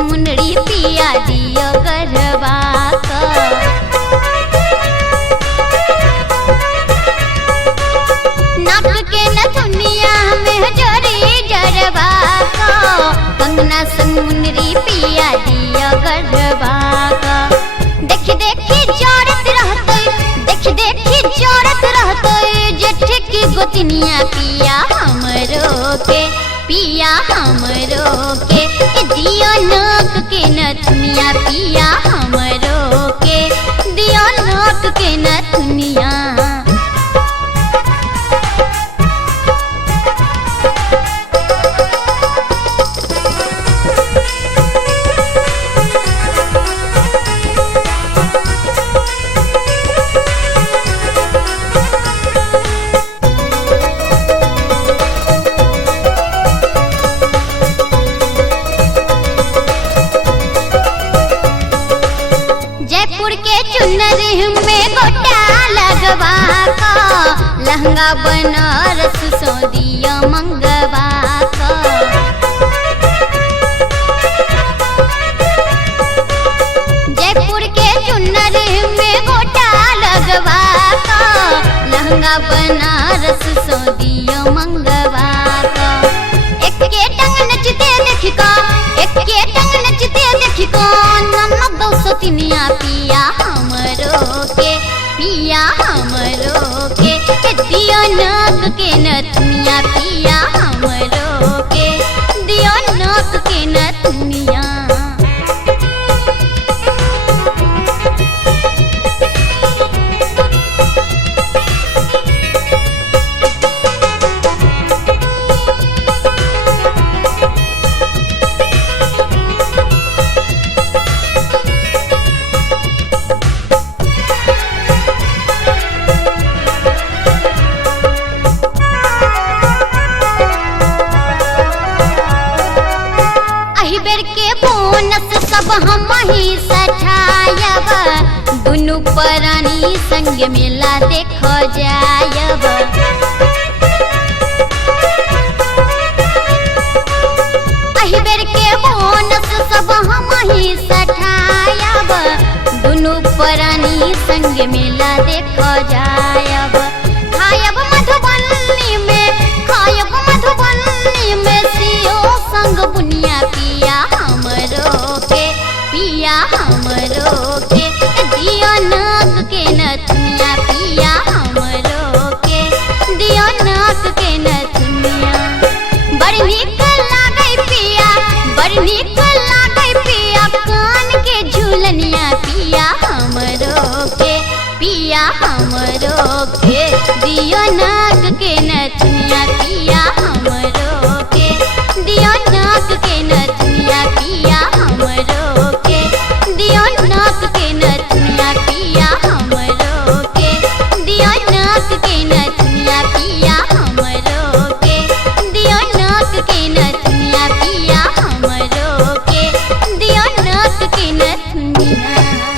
मुंदड़ी पिया दियो गरबा का। नाक के नथुनिया में जोरी जरबा का, कंगना संग मुंदड़ी पिया दियो गरबा का। देखी देखी जोड़त रहते, देखी देखी जोड़त रहते, जेठ की गोतनिया पिया हमरो के, पिया हमरो के। दियो नाक के नथुनिया पिया हमरो के, दियो नाक के नथुनिया। जयपुर के चुनरी में गोटा लगवा का, लहंगा बनारस सो दिया मंगवा का। जयपुर के चुनरी में गोटा लगवा का, लहंगा बनारस सो दिया मंगवा का। एक के टंग नचते देखिका, एक के टंग नचते देखिका, नन्ना दो सतिनिया पिया हमरो के, पिया हमरो के। दियो नाक के नथुनिया पिया हमरो के, दियो नाक के नथुनिया। बेर के बोनस सब हम ही सठायब, दुनु प्राणी संग मेला देख जायब। अही बेर के बोनस सब हम ही सठायब, दुनु प्राणी संग मेला देख जायब। खायब मधुबनी में, खायब मधुबनी में, सियो संग बुनिया पिया हमरो के, पिया हमरो के। दियो नाक के नथुनिया पिया हमरो के, दियो नाक के नथुनिया। बड़ नीक लागै पिया, बड़ नीक लागै पिया, कान के झूलनिया पिया हमरो के, पिया हमरो के। दियो नाक के नथुनिया पिया हमरो के, दियो नाक के नथुनिया पिया हमरो के, दियो नाक के नथुनिया पिया हमरो के, दियो नाक के नथुनिया पिया हमरो के, दियो नाक के नथुनिया पिया हमरो के, दियो नाक के नथुनिया।